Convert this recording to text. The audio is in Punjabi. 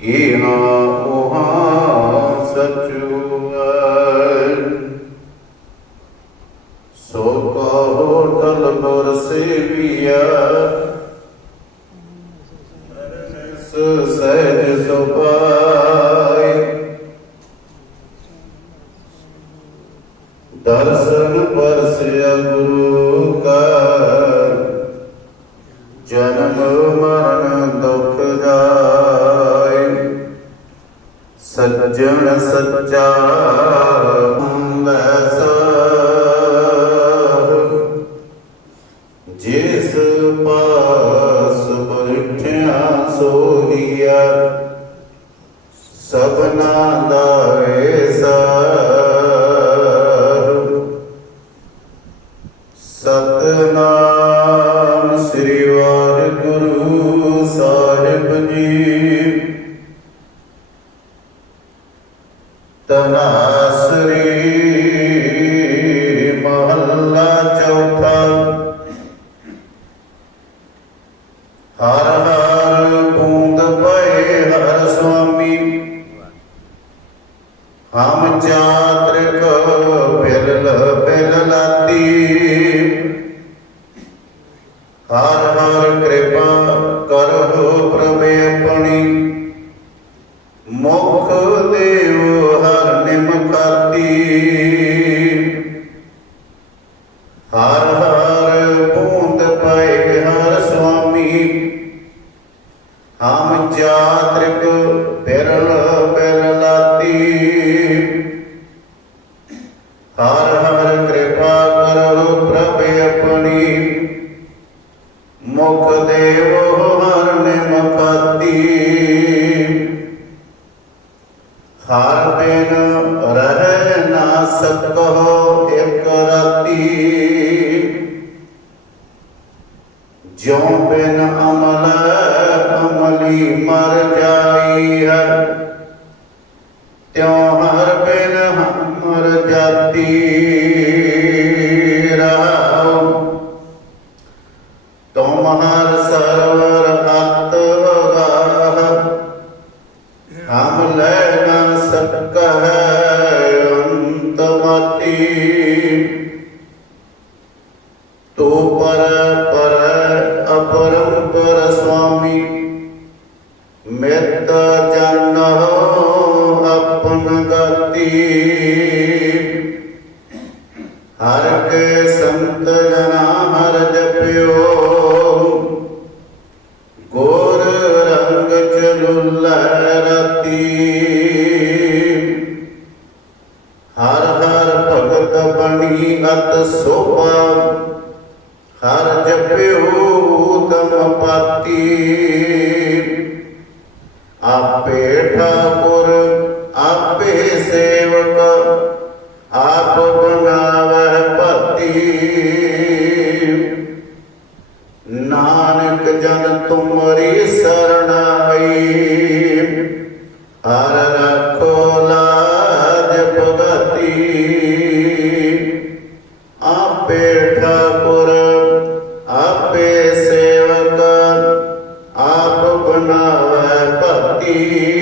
ਇਹਾ ਉਹਾ ਸਚੁਐ ਸੋ ਕਹੋ ਤਲ ਗੁਰ ਸੇਵੀਆ ਸ ਸਹਿਜ ਸੁਭਾਈ ਦਰਸ਼ਨ ਪਰਸਿਆ ਗੁਰੂ ਜਨਮ ਮਰਨ ਦੁਖ ਜਾਏ। ਸੱਜਣ ਸੱਚਾ ਹੁੰਦਾ ਸਾਹ ਜਿਸ ਪਾਸ ਬੈਠਿਆ ਸੋਹੀਆ ਸਭਨਾ ਸਾਹਿਬ ਜੀ। ਹਰ ਹਰ ਬੂੰਦ ਪਾਏ ਹਰ ਸੁਆਮੀ। ਹਮ ਜਾਤ੍ਰਿਕ ਬਿਰਲ ਬਿਲ ਲਾਤੀ ਹਰ ਹਰ ਕਿਰਪਾ ਕਰੋ ਪ੍ਰਭ ਆਪਣੀ। ਮੁਖ ਦੇਵ ਹਰ ਨਿਮਖਾਤੀ ਹਰ ਬਿਨ ਰਹਿ ਨਾ ਸਕੋ ਇਕ ਰਾਤੀ। ਜਿਉ ਬਿਨ ਅਮਲ, ਅਮਲੀ ਮਰ ਜਾਈ ਹੈ। ਤਿਉ ਹਰ ਬਿਨ ਮਰ ਜਾਤੀ ਰਹਾਉ ਤੁਮ ਹਰ ਸਰਵਰ ਅਤ ਵਗਾਹ। ਹਮ ਲੈ ਨਾ ਸਕਹਿ ਅੰਤ ਮਤੀ ਹਰ ਕੇ ਸੰਤ ਜਨਾ ਹਰ ਜਪਿਓ। ਗੋਰ ਰੰਗ ਚਲੁੱਲ ਰਤੀ। ਹਰ ਹਰ ਭਗਤ ਬਣੀ ਅਤ ਸੋਭਾ। ਹਰ ਜਪਿਓ ਤਮ ਪਾਤੀ। ਆਪ ਬਣਾਵਹਿ ਭਤੀ ਨਾਨਕ ਜਨ ਤੁਮਰੀ ਸਰਣਾਈ। ਹਰ ਰੱਖੋ ਲਾਜ ਭਗਤੀ। ਆਪੇ ਠਾਕੁਰ, ਆਪੇ ਸੇਵਕ, ਆਪ ਬਣਾਵੈ ਭਤੀ